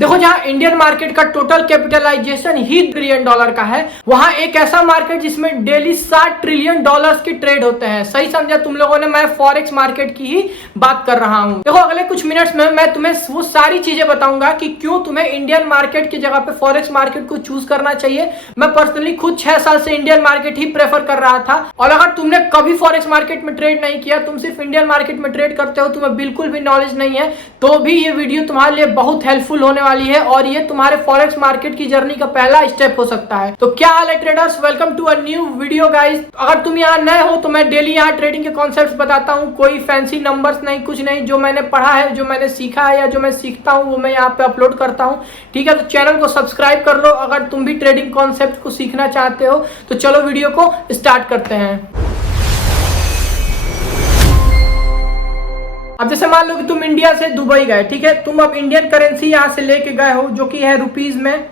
देखो, जहां Indian market का टोटल कैपिटलाइजेशन ही $1 ट्रिलियन का है, वहां एक ऐसा मार्केट जिसमें डेली $60 ट्रिलियन के ट्रेड होते हैं। सही समझा तुम लोगों ने, मैं फॉरेक्स मार्केट की ही बात कर रहा हूं। देखो, अगले कुछ मिनट्स में मैं तुम्हें वो सारी चीजें बताऊंगा कि क्यों तुम्हें इंडियन मार्केट की जगह पे फॉरेक्स मार्केट को चूज करना चाहिए। मैं पर्सनली खुद 6 साल से इंडियन मार्केट ही प्रेफर कर रहा था, और अगर तुमने कभी फॉरेक्स मार्केट में ट्रेड नहीं किया, तुम सिर्फ इंडियन मार्केट में ट्रेड करते हो, तुम्हें बिल्कुल भी नॉलेज नहीं है, तो भी ये वीडियो तुम्हारे लिए बहुत हेल्पफुल होने वाली है और ये तुम्हारे फॉरेक्स मार्केट की जर्नी का पहला स्टेप हो सकता है। तो क्या हाल है traders, welcome to a new video guys. अगर तुम यहाँ नए हो तो मैं डेली यहाँ ट्रेडिंग के कॉन्सेप्ट्स बताता हूँ, कोई फैंसी नंबर्स नहीं, कुछ नहीं, जो मैंने पढ़ा है, जो मैंने सीखा है या जो मैं सीखता हूँ वो मैं यहाँ पे अपलोड करता हूँ। ठीक है, तो चैनल को सब्सक्राइब कर लो अगर तुम भी ट्रेडिंग कॉन्सेप्ट को सीखना चाहते हो। तो चलो वीडियो को स्टार्ट करते हैं। अब जैसे मान लो कि तुम इंडिया से दुबई गए, ठीक है, तुम अब इंडियन करेंसी यहाँ से लेके गए हो जो कि है रुपीज में,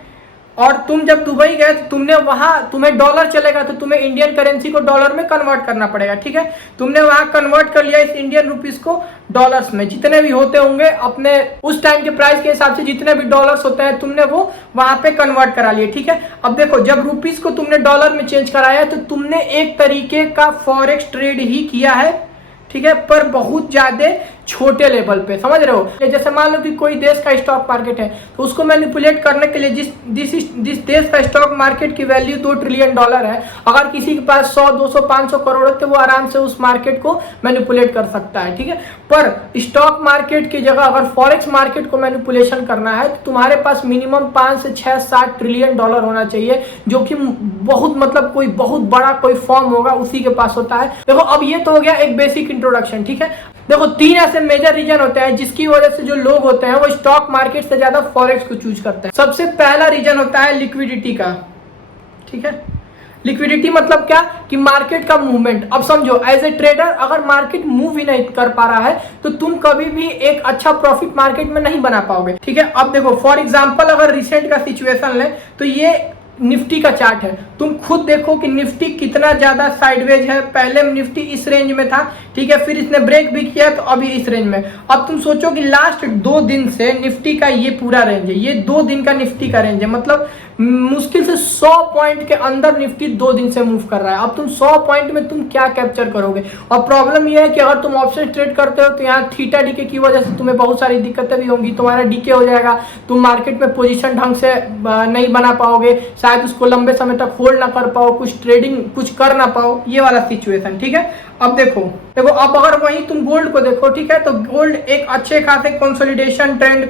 और तुम जब दुबई गए तो तुमने वहां, तुम्हें डॉलर चलेगा तो तुम्हें इंडियन करेंसी को डॉलर में कन्वर्ट करना पड़ेगा। ठीक है, तुमने वहां कन्वर्ट कर लिया इस इंडियन रुपीज को डॉलर्स में, जितने भी होते होंगे अपने उस टाइम के प्राइस के हिसाब से जितने भी डॉलर्स होते हैं तुमने वो वहां पे कन्वर्ट करा लिए। ठीक है, अब देखो, जब रुपीज को तुमने डॉलर में चेंज कराया तो तुमने एक तरीके का फॉरेक्स ट्रेड ही किया है। ठीक है, पर बहुत ज्यादा छोटे लेवल पे, समझ रहे हो। जैसे मान लो कि कोई देश का स्टॉक मार्केट है तो उसको मैनिपुलेट करने के लिए जिस देश का स्टॉक मार्केट की वैल्यू $2 ट्रिलियन है, अगर किसी के पास 100, 200, 500 करोड़ है तो वो आराम से उस मार्केट को मैनिपुलेट कर सकता है। ठीक है, पर स्टॉक मार्केट की जगह अगर फॉरेक्स मार्केट को मैनिपुलेशन करना है तो तुम्हारे पास मिनिमम 5 से 6, $7 ट्रिलियन होना चाहिए, जो कि बहुत, मतलब कोई बहुत बड़ा कोई फॉर्म होगा उसी के पास होता है। देखो, अब ये तो हो गया एक बेसिक इंट्रोडक्शन। ठीक है, देखो, 3 ऐसे मेजर रीजन होते हैं जिसकी वजह से जो लोग होते हैं वो स्टॉक मार्केट से ज्यादा फॉरेक्स को चूज करते हैं। सबसे पहला रीजन होता है लिक्विडिटी का। ठीक है, लिक्विडिटी मतलब क्या कि मार्केट का मूवमेंट। अब समझो, एज ए ट्रेडर अगर मार्केट मूव ही नहीं कर पा रहा है तो तुम कभी भी एक अच्छा प्रॉफिट मार्केट में नहीं बना पाओगे। ठीक है, अब देखो, फॉर एग्जांपल अगर रिसेंट का सिचुएशन ले तो ये निफ्टी का चार्ट है, तुम खुद देखो कि निफ्टी कितना ज्यादा साइडवेज है। पहले निफ्टी इस रेंज में था, ठीक है, फिर इसने ब्रेक भी किया तो अभी इस रेंज में। अब तुम सोचो कि लास्ट 2 दिन से निफ्टी का ये पूरा रेंज है, ये 2 दिन का निफ्टी का रेंज है, मतलब मुश्किल से 100 पॉइंट के अंदर निफ्टी 2 दिन से मूव कर रहा है। अब तुम 100 पॉइंट में तुम क्या कैप्चर करोगे। और प्रॉब्लम ये है कि अगर तुम ऑप्शन ट्रेड करते हो तो यहाँ थीटा डीके की वजह से तुम्हें बहुत सारी दिक्कतें भी होंगी, तुम्हारा डीके हो जाएगा, तुम मार्केट में पोजीशन ढंग से नहीं बना पाओगे, शायद उसको लंबे समय तक होल्ड ना कर पाओ, कुछ ट्रेडिंग कुछ कर ना पाओ, ये वाला सिचुएशन। ठीक है, अब देखो, अब अगर वही तुम गोल्ड को देखो, ठीक है, तो गोल्ड एक अच्छे खासे कंसोलिडेशन ट्रेंड,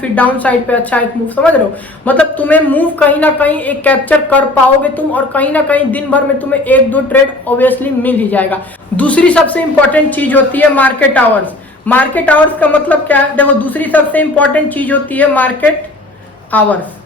फिर डाउन साइड पे अच्छा एक मूव, समझ रहे हो। मतलब तुम्हें मूव कहीं ना कहीं एक कैप्चर कर पाओगे तुम, और कहीं ना कहीं दिन भर में तुम्हें 1-2 ट्रेड ऑब्वियसली मिल ही जाएगा। दूसरी सबसे इंपॉर्टेंट चीज होती है मार्केट आवर्स। मार्केट आवर्स का मतलब क्या है, देखो, दूसरी सबसे इंपॉर्टेंट चीज होती है मार्केट आवर्स।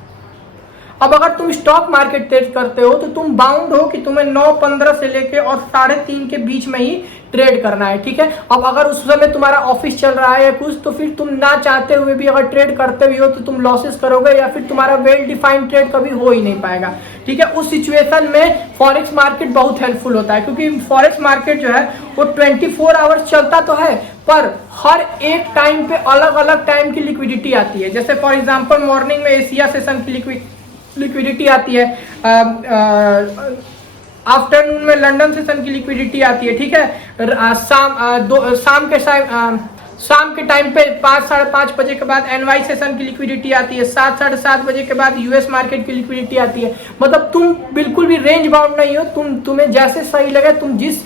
अब अगर तुम स्टॉक मार्केट ट्रेड करते हो तो तुम बाउंड हो कि तुम्हें 9:15 से लेके और 3:30 के बीच में ही ट्रेड करना है। ठीक है, अब अगर उस समय तुम्हारा ऑफिस चल रहा है या कुछ, तो फिर तुम ना चाहते हुए भी अगर ट्रेड करते भी हो तो तुम लॉसेस करोगे, या फिर तुम्हारा वेल डिफाइंड ट्रेड कभी हो ही नहीं पाएगा। ठीक है, उस सिचुएशन में फॉरेक्स मार्केट बहुत हेल्पफुल होता है, क्योंकि फॉरेक्स मार्केट जो है वो 24 आवर्स चलता तो है, पर हर एक टाइम पे अलग अलग टाइम की लिक्विडिटी आती है। जैसे फॉर एग्जाम्पल मॉर्निंग में एशिया सेशन की लिक्विडिटी आती है, आफ्टरनून में लंदन सेशन की लिक्विडिटी आती है। ठीक है, शाम के टाइम पे 5, 5:30 बजे के बाद एनवाई सेशन की लिक्विडिटी आती है, 7, 7:30 बजे के बाद यूएस मार्केट की लिक्विडिटी आती है। मतलब तुम बिल्कुल भी रेंज बाउंड नहीं हो, तुम्हें जैसे सही लगे तुम जिस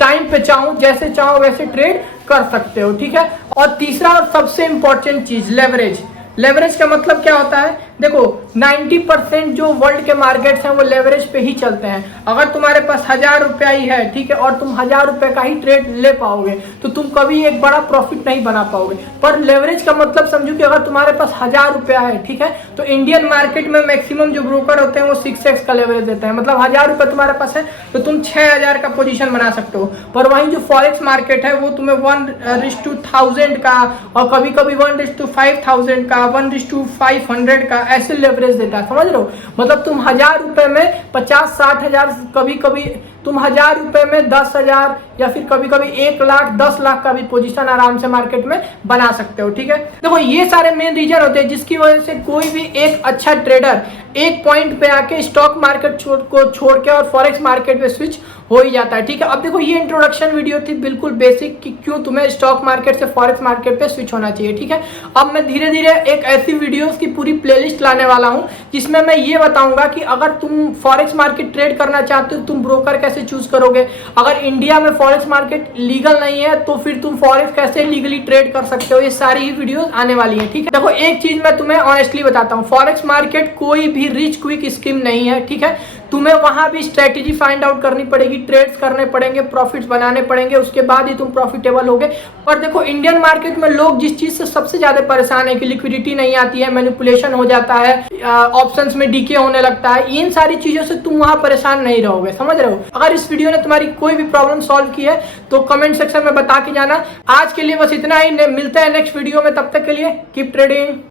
टाइम पे चाहो, जैसे चाहो वैसे ट्रेड कर सकते हो। ठीक है, और तीसरा और सबसे इंपॉर्टेंट चीज लेवरेज। लेवरेज का मतलब क्या होता है, देखो 90% जो वर्ल्ड के मार्केट्स हैं वो लेवरेज पे ही चलते हैं। अगर तुम्हारे पास 1000 रुपया ही है, ठीक है, और तुम 1000 रुपये का ही ट्रेड ले पाओगे तो तुम कभी एक बड़ा प्रॉफिट नहीं बना पाओगे। पर लेवरेज का मतलब समझो कि अगर तुम्हारे पास 1000 रुपया है, ठीक है, तो इंडियन मार्केट में मैक्सिमम जो ब्रोकर होते हैं वो 6x का लेवरेज देते हैं। मतलब 1000 रुपये तुम्हारे पास है तो तुम 6000 का पोजीशन बना सकते हो। पर वहीं जो फॉरेक्स मार्केट है वो तुम्हें 1:1000 का, और कभी कभी 1:5000 का, 1:500 का ऐसे लेवरेज देता है, समझ रहे हो। मतलब तुम 1000 रुपए में 50-60 हजार, कभी कभी तुम 1000 रुपए में 10,000 या फिर कभी कभी 1 लाख 10 लाख का भी पोजीशन आराम से मार्केट में बना सकते हो। ठीक है, देखो ये सारे मेन रीजन होते हैं जिसकी वजह से कोई भी एक अच्छा ट्रेडर एक पॉइंट पे आके स्टॉक मार्केट को छोड़ के और फॉरेक्स मार्केट पे स्विच हो ही जाता है। ठीक है, अब देखो ये इंट्रोडक्शन वीडियो थी बिल्कुल बेसिक कि क्यों तुम्हें स्टॉक मार्केट से फॉरेक्स मार्केट पे स्विच होना चाहिए। ठीक है, अब मैं धीरे धीरे एक ऐसी वीडियोस की पूरी प्लेलिस्ट लाने वाला हूं जिसमें मैं ये बताऊंगा कि अगर तुम फॉरेक्स मार्केट ट्रेड करना चाहते हो तुम ब्रोकर कैसे चूज करोगे, अगर इंडिया में फॉरेक्स मार्केट लीगल नहीं है तो फिर तुम फॉरेक्स कैसे लीगली ट्रेड कर सकते हो, ये सारी ही वीडियोस आने वाली है। ठीक है, देखो एक चीज मैं तुम्हें ऑनेस्टली बताता हूँ, फॉरेक्स मार्केट कोई भी रिच क्विक स्कीम नहीं है। ठीक है, तुम्हें वहां भी स्ट्रेटेजी फाइंड आउट करनी पड़ेगी, ट्रेड्स करने पड़ेंगे, प्रॉफिट्स बनाने पड़ेंगे, उसके बाद ही तुम प्रॉफिटेबल होगे। और देखो इंडियन मार्केट में लोग जिस चीज से सबसे ज्यादा परेशान है कि लिक्विडिटी नहीं आती है, मैनिपुलेशन हो जाता है, ऑप्शंस में डीके होने लगता है, इन सारी चीजों से तुम वहां परेशान नहीं रहोगे, समझ रहे हो। अगर इस वीडियो ने तुम्हारी कोई भी प्रॉब्लम सॉल्व की है तो कमेंट सेक्शन में बता के जाना। आज के लिए बस इतना ही, मिलते हैं नेक्स्ट वीडियो में, तब तक के लिए कीप ट्रेडिंग।